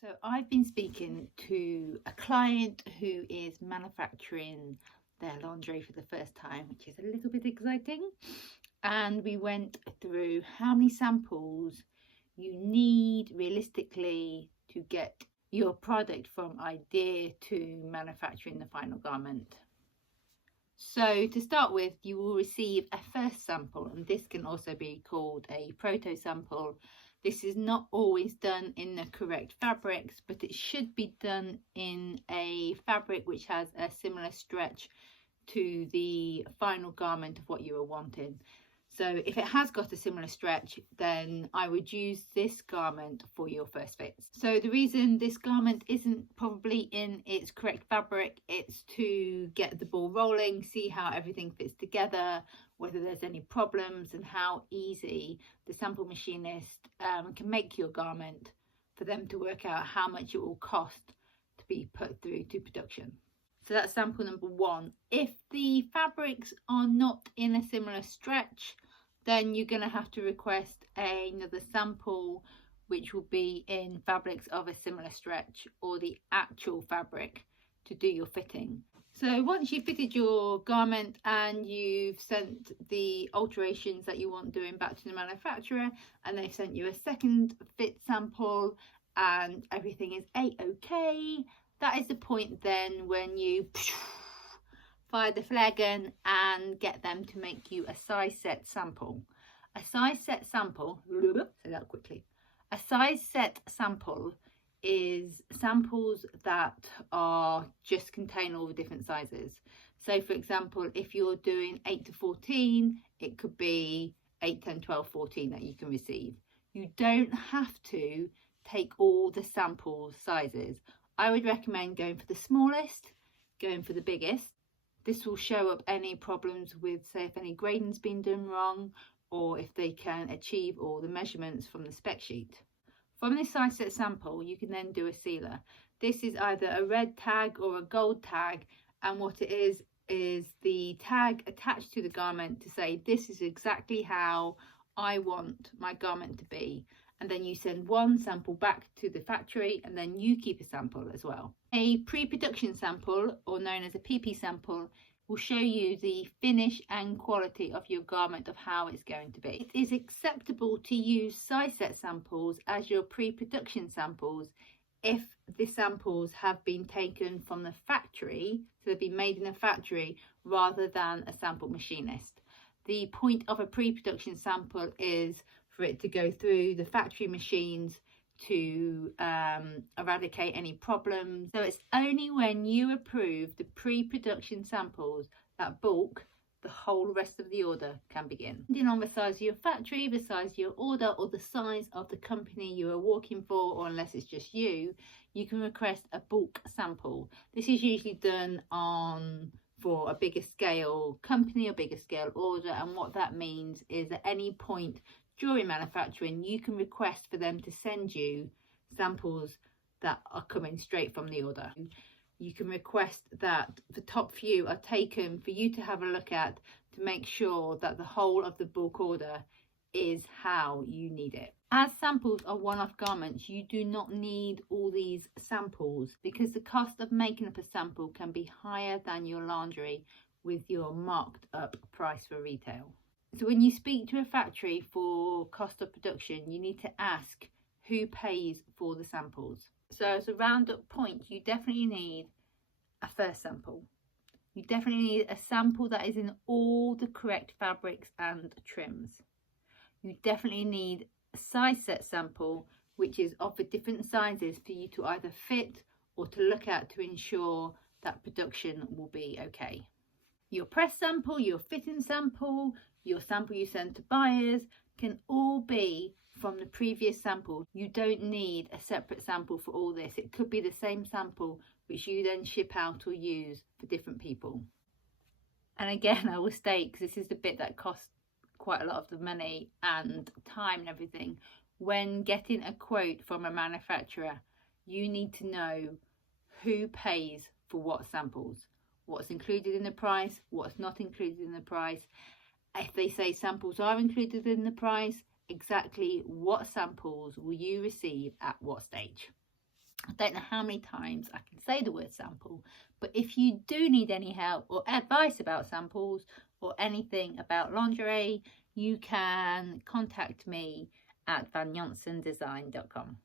So I've been speaking to a client who is manufacturing their lingerie for the first time, which is a little bit exciting. And we went through how many samples you need realistically to get your product from idea to manufacturing the final garment. So to start with, you will receive a first sample, and this can also be called a proto sample. This is not always done in the correct fabrics, but it should be done in a fabric which has a similar stretch to the final garment of what you are wanting. So if it has got a similar stretch, then I would use this garment for your first fits. So the reason this garment isn't probably in its correct fabric, it's to get the ball rolling, see how everything fits together, whether there's any problems, and how easy the sample machinist can make your garment for them to work out how much it will cost to be put through to production. So that's sample number one. If the fabrics are not in a similar stretch, then you're going to have to request another sample, which will be in fabrics of a similar stretch or the actual fabric to do your fitting. So once you've fitted your garment and you've sent the alterations that you want doing back to the manufacturer, and they've sent you a second fit sample and everything is a-okay, that is the point then when you fire the flare gun and get them to make you a size set sample. A size set sample, say that quickly. A size set sample is samples that are just contain all the different sizes. So for example, if you're doing 8 to 14, it could be 8, 10, 12, 14 that you can receive. You don't have to take all the sample sizes. I would recommend going for the smallest, going for the biggest. This will show up any problems with, say, if any grading's been done wrong, or if they can achieve all the measurements from the spec sheet. From this size set sample, you can then do a sealer. This is either a red tag or a gold tag, and what it is the tag attached to the garment to say this is exactly how I want my garment to be. And then you send one sample back to the factory, and then you keep a sample as well. A pre-production sample, or known as a PP sample, will show you the finish and quality of your garment, of how it's going to be. It is acceptable to use size set samples as your pre-production samples if the samples have been taken from the factory, so they've been made in a factory rather than a sample machinist. The point of a pre-production sample is for it to go through the factory machines to eradicate any problems. So it's only when you approve the pre-production samples that bulk, the whole rest of the order, can begin. Depending on the size of your factory, the size of your order, or the size of the company you are working for, or unless it's just you, you can request a bulk sample. This is usually done for a bigger scale company or bigger scale order, and what that means is at any point during manufacturing, you can request for them to send you samples that are coming straight from the order. You can request that the top few are taken for you to have a look at to make sure that the whole of the bulk order is how you need it. As samples are one-off garments, you do not need all these samples because the cost of making up a sample can be higher than your lingerie with your marked up price for retail. So when you speak to a factory for cost of production, you need to ask who pays for the samples. So as a roundup point, you definitely need a first sample. You definitely need a sample that is in all the correct fabrics and trims. You definitely need a size set sample, which is of the different sizes for you to either fit or to look at to ensure that production will be okay. Your press sample, your fitting sample, your sample you send to buyers can all be from the previous sample. You don't need a separate sample for all this. It could be the same sample which you then ship out or use for different people. And again, I will state, because this is the bit that costs quite a lot of the money and time and everything, when getting a quote from a manufacturer, you need to know who pays for what samples, what's included in the price, what's not included in the price. If they say samples are included in the price, exactly what samples will you receive at what stage. I don't know how many times I can say the word sample, but if you do need any help or advice about samples or anything about lingerie, you can contact me at vanjonssendesign.com.